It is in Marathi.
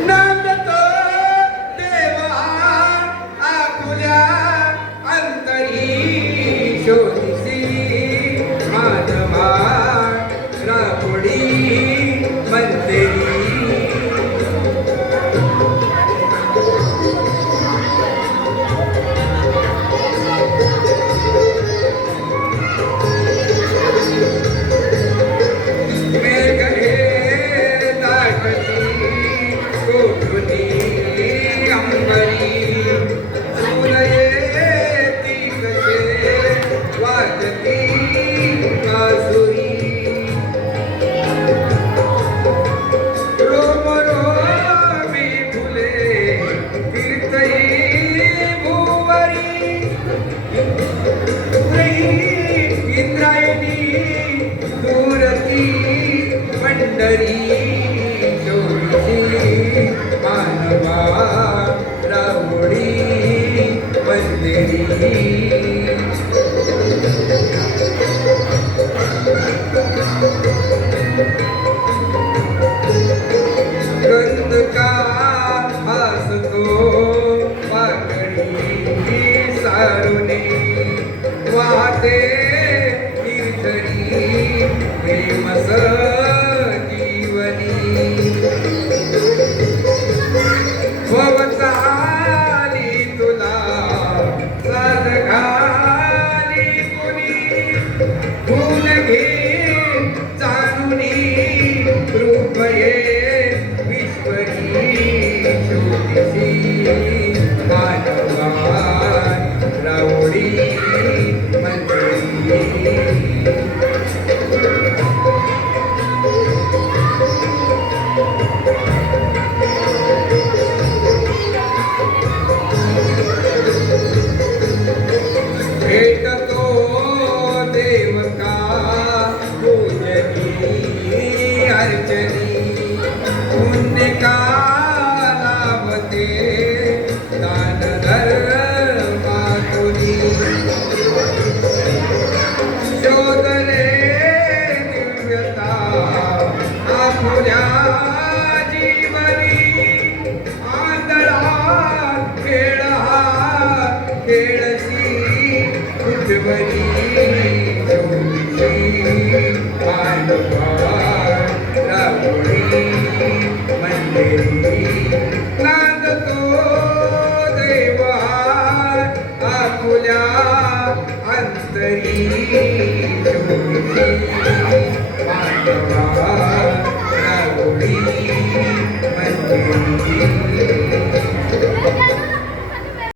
नांदतो देवा आकुल्या अंतरी शोधिसी मानवा राहुडी मंदिरी पंढरी शोधिसी मानवा राहुडी मंदिरी गंधका हसतो पाकळी सारुणी वाहते निर्झरी प्रेमस भवताली तुला साध घाली कुणी फूल घे जाणुनी रूपये विश्वरी शोधिसी मानवा राहुडी मंदिरी भेटतो देवका पूजनी अर्चनी पुण्य का लाभते दान धर्मातुनी शोधले दिव्यता आपुल्या जीवनी आंधळा खेळ हा खेळसी उठवली मानवा राहुडी मंदिरी नांदतो देवा आकुल्या अंतरी शोधिसी मानवा राहुडी मंदिरी